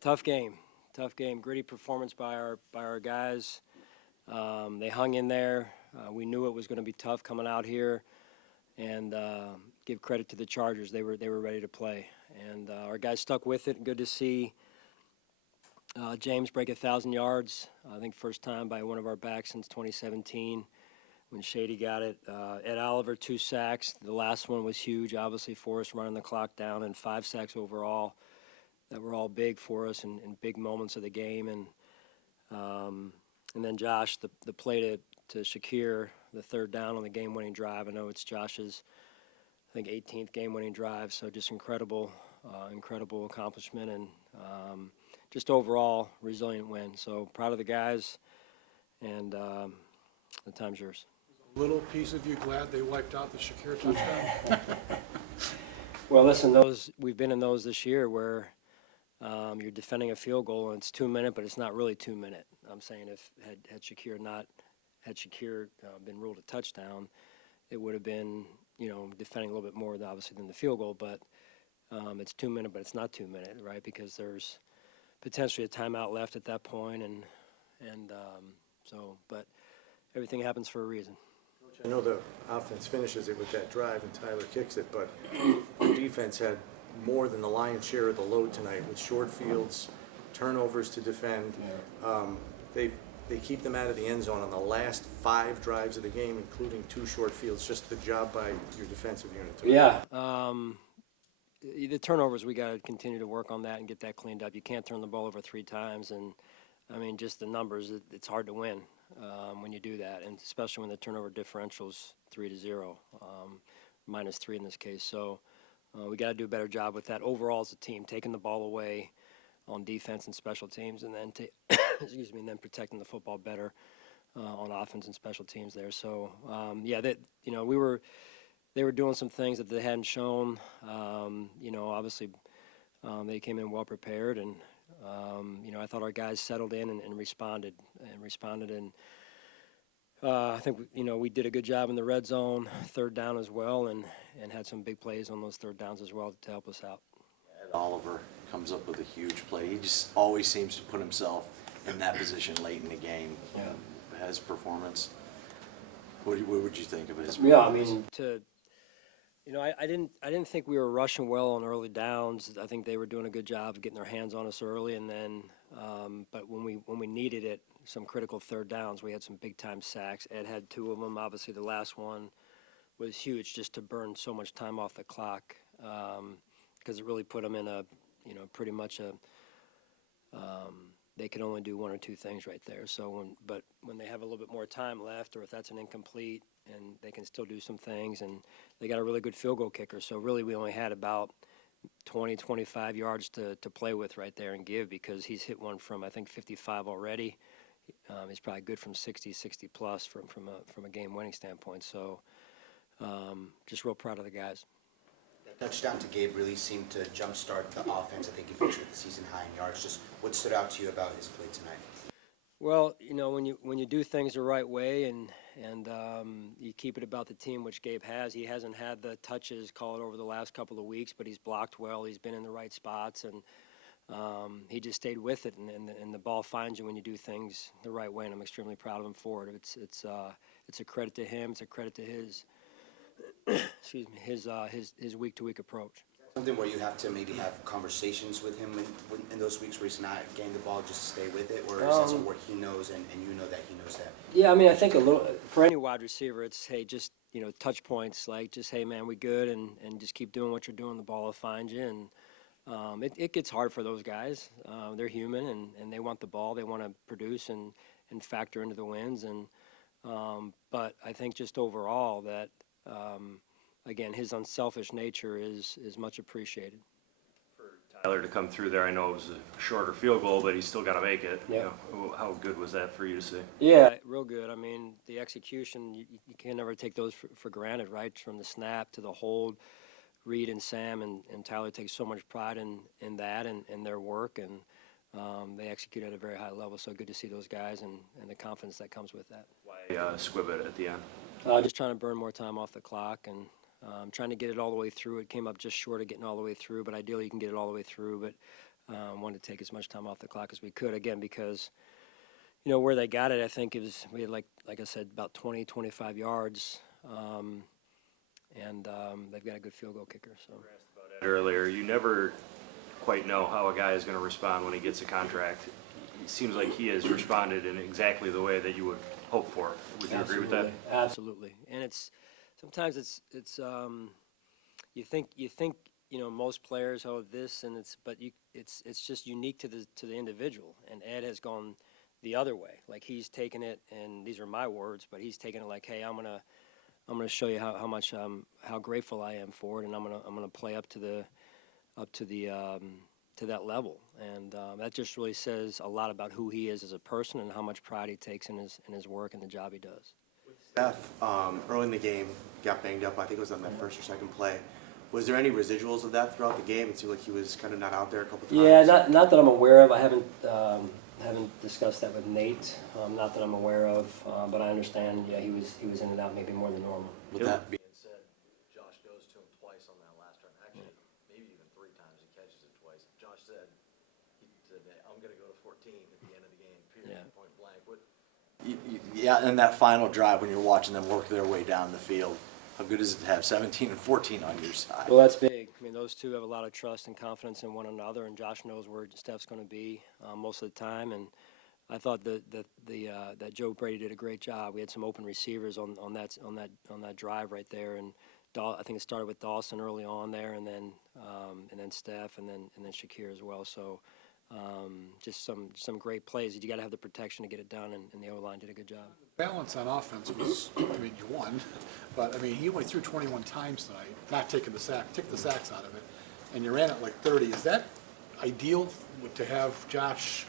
Tough game, gritty performance by our guys. They hung in there. We knew it was going to be tough coming out here, and give credit to the Chargers. They were ready to play, and our guys stuck with it. Good to see James break 1,000 yards. I think first time by one of our backs since 2017 when Shady got it. Ed Oliver 2 sacks. The last one was huge, obviously for us, running the clock down, and 5 sacks overall. That were all big for us and big moments of the game. And then Josh, the play to Shakir, the third down on the game-winning drive. I know it's Josh's, I think, 18th game-winning drive, so just incredible accomplishment, and just overall resilient win. So proud of the guys, and the time's yours. Little piece of you glad they wiped out the Shakir touchdown? Well, listen, we've been in those this year where you're defending a field goal and it's 2 minute, but it's not really 2 minute. I'm saying if had Shakir been ruled a touchdown, it would have been defending a little bit more obviously than the field goal. But it's 2 minute, but it's not 2 minute, right? Because there's potentially a timeout left at that point, but everything happens for a reason. I know the offense finishes it with that drive and Tyler kicks it, but the defense had more than the lion's share of the load tonight with short fields, turnovers to defend. They keep them out of the end zone on the last 5 drives of the game, including 2 short fields. Just the job by your defensive unit tonight. Yeah. The turnovers, we got to continue to work on that and get that cleaned up. You can't turn the ball over 3 times, and I mean, just the numbers, it's hard to win when you do that, and especially when the turnover differential's 3-0, -3 in this case. So we got to do a better job with that overall as a team, taking the ball away on defense and special teams, and then and then protecting the football better on offense and special teams there. So they were doing some things that they hadn't shown. Obviously they came in well prepared, and I thought our guys settled in and responded. And I think we did a good job in the red zone, third down as well, and had some big plays on those third downs as well to help us out. Ed Oliver comes up with a huge play. He just always seems to put himself in that position late in the game. Yeah. His performance. What would you think of his performance? Yeah, I mean, I didn't think we were rushing well on early downs. I think they were doing a good job of getting their hands on us early, and then, but when we needed it, some critical third downs, we had some big time sacks. Ed had 2 of them. Obviously, the last one was huge, just to burn so much time off the clock, because it really put them in pretty much they could only do 1 or 2 things right there. So when they have a little bit more time left, or if that's an incomplete, and they can still do some things, and they got a really good field goal kicker. So really we only had about 20, 25 yards to play with right there and give, because he's hit one from, I think, 55 already. He's probably good from 60 plus from a game-winning standpoint. So just real proud of the guys. That touchdown to Gabe really seemed to jumpstart the offense. I think he finished with the season high in yards. Just what stood out to you about his play tonight? Well, when you do things the right way and you keep it about the team, which Gabe has. He hasn't had the touches, call it, over the last couple of weeks, but he's blocked well. He's been in the right spots, and he just stayed with it. And the ball finds you when you do things the right way, and I'm extremely proud of him for it. It's a credit to him. It's a credit to his his week-to-week approach. Something where you have to maybe have conversations with him in those weeks where he's not getting the ball, just stay with it, or is that something where he knows and you know that he knows that? Yeah, I mean, I think a little for any wide receiver, it's hey, just touch points, like just hey man, we good, and just keep doing what you're doing. The ball will find you, and it gets hard for those guys. They're human, and they want the ball, they want to produce and factor into the wins, and but I think just overall that. Again, his unselfish nature is much appreciated. For Tyler to come through there, I know it was a shorter field goal, but he's still got to make it. Yeah. How good was that for you to see? Yeah, real good. I mean, the execution, you can never take those for granted, right? From the snap to the hold, Reed and Sam and Tyler take so much pride in that and their work, and they execute at a very high level. So good to see those guys and the confidence that comes with that. Why squib it at the end? Just trying to burn more time off the clock, and trying to get it all the way through. It came up just short of getting all the way through, but ideally you can get it all the way through. But wanted to take as much time off the clock as we could, again, because, you know, where they got it, I think it was, we had like I said, about 20, 25 yards, and they've got a good field goal kicker. So Earlier, you never quite know how a guy is going to respond when he gets a contract. It seems like he has responded in exactly the way that you would hope for. Would you agree with that? Absolutely. And it's sometimes it's you think you know most players this and it's just unique to the individual. And Ed has gone the other way. Like he's taken it, and these are my words, but he's taken it like, hey, I'm gonna show you how much how grateful I am for it, and I'm gonna play up to that level, and that just really says a lot about who he is as a person and how much pride he takes in his work and the job he does. Steph, early in the game, got banged up. I think it was on that first or second play. Was there any residuals of that throughout the game? It seemed like he was kind of not out there a couple times. Yeah, not that I'm aware of. I haven't discussed that with Nate. Not that I'm aware of, but I understand. Yeah, he was in and out maybe more than normal. With that being said, Josh goes to him twice on that last run. Actually, maybe even 3 times. He catches it twice. Josh said, I'm going to go to 14 at the end of the game, period, Yeah. point blank. Yeah, and that final drive when you're watching them work their way down the field, how good is it to have 17 and 14 on your side? Well, that's big. I mean, those two have a lot of trust and confidence in one another, and Josh knows where Steph's going to be most of the time. And I thought that Joe Brady did a great job. We had some open receivers on that drive right there, and I think it started with Dawson early on there, and then Steph, and then Shakir as well. So just some great plays. You got to have the protection to get it done, and the O-line did a good job. Balance on offense was, I mean, you won, but I mean, he only threw 21 times tonight, not taking the sack, took the sacks out of it, and you ran it like 30. Is that ideal to have Josh,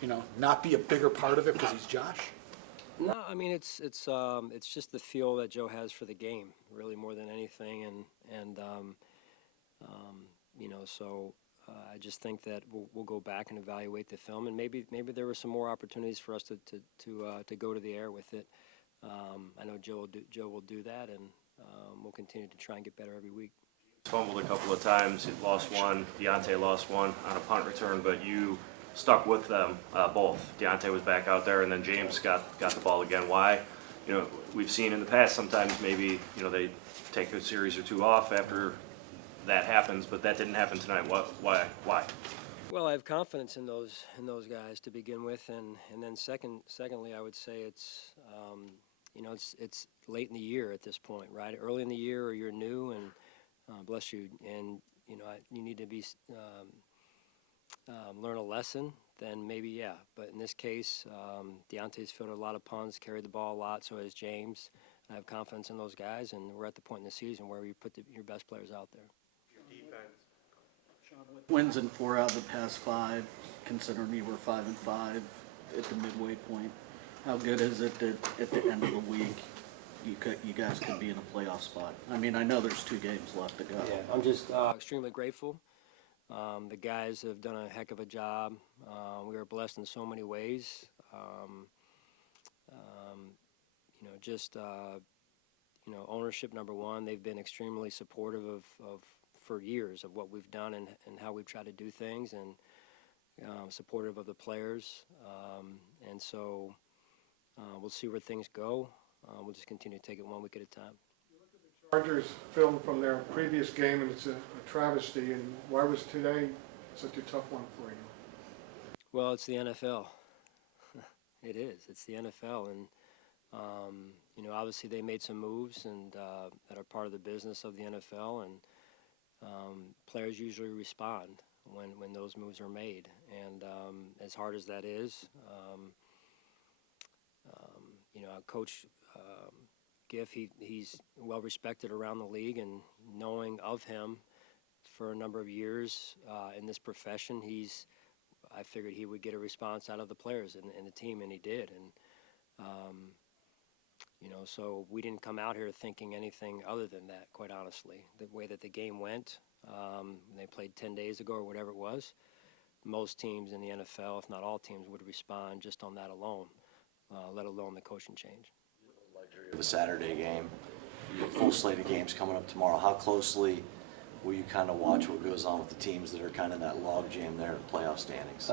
you know, not be a bigger part of it because he's Josh? No, I mean it's just the feel that Joe has for the game, really more than anything, and you know, so I just think that we'll go back and evaluate the film, and maybe there were some more opportunities for us to go to the air with it. I know Joe will do that, and we'll continue to try and get better every week. Fumbled a couple of times, he lost one. Deonte lost one on a punt return, but you stuck with them both. Deonte was back out there, and then James got the ball again. Why? You know, we've seen in the past sometimes maybe they take a series or two off after that happens, but that didn't happen tonight. Why? Well, I have confidence in those guys to begin with, and then secondly, I would say it's it's late in the year at this point, right? Early in the year, or you're new, and bless you, and you need to be learn a lesson. Then maybe yeah, but in this case, Deonte's fielded a lot of punts, carried the ball a lot, so has James. I have confidence in those guys, and we're at the point in the season where you put your best players out there. Wins in 4 out of the past 5, considering you were 5-5 at the midway point. How good is it that at the end of the week you guys could be in a playoff spot? I mean, I know there's 2 games left to go. Yeah, I'm just extremely grateful. The guys have done a heck of a job. We were blessed in so many ways. Ownership, number one. They've been extremely supportive of for years of what we've done and how we've tried to do things, and supportive of the players. And so we'll see where things go. We'll just continue to take it 1 week at a time. Chargers film from their previous game, and it's a travesty, and why was today such a tough one for you? Well, it's the NFL. It is. It's the NFL, and obviously they made some moves and that are part of the business of the NFL, and players usually respond when those moves are made, and as hard as that is, Coach Giff, he's well respected around the league, and knowing of him for a number of years in this profession, I figured he would get a response out of the players and the team, and he did. And so we didn't come out here thinking anything other than that, quite honestly. The way that the game went, they played 10 days ago or whatever it was, most teams in the NFL, if not all teams, would respond just on that alone, let alone the coaching change. The Saturday game, full slate of games coming up tomorrow. How closely will you kind of watch what goes on with the teams that are kind of that log jam there in playoff standings?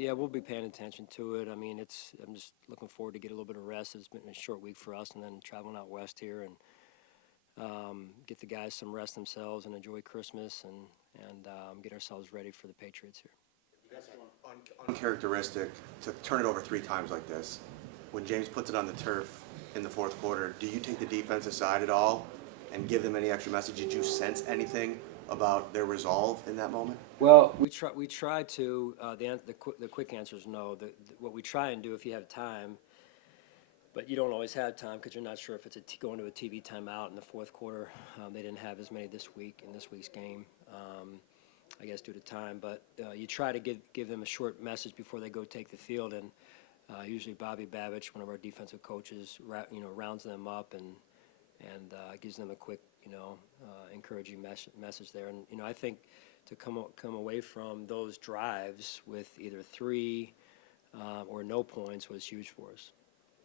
Yeah, we'll be paying attention to it. I mean, I'm just looking forward to get a little bit of rest. It's been a short week for us, and then traveling out west here and get the guys some rest themselves and enjoy Christmas and get ourselves ready for the Patriots here. Uncharacteristic to turn it over 3 times like this. When James puts it on the turf in the fourth quarter, do you take the defense aside at all and give them any extra message? Did you sense anything about their resolve in that moment? Well, we try to. The quick answer is no. What we try and do, if you have time, but you don't always have time because you're not sure if it's going to a TV timeout in the fourth quarter. They didn't have as many this week in this week's game, I guess due to time. But you try to give them a short message before they go take the field, and usually Bobby Babich, one of our defensive coaches, rounds them up and gives them a quick, encouraging message there. And I think to come away from those drives with either 3 or no points was huge for us.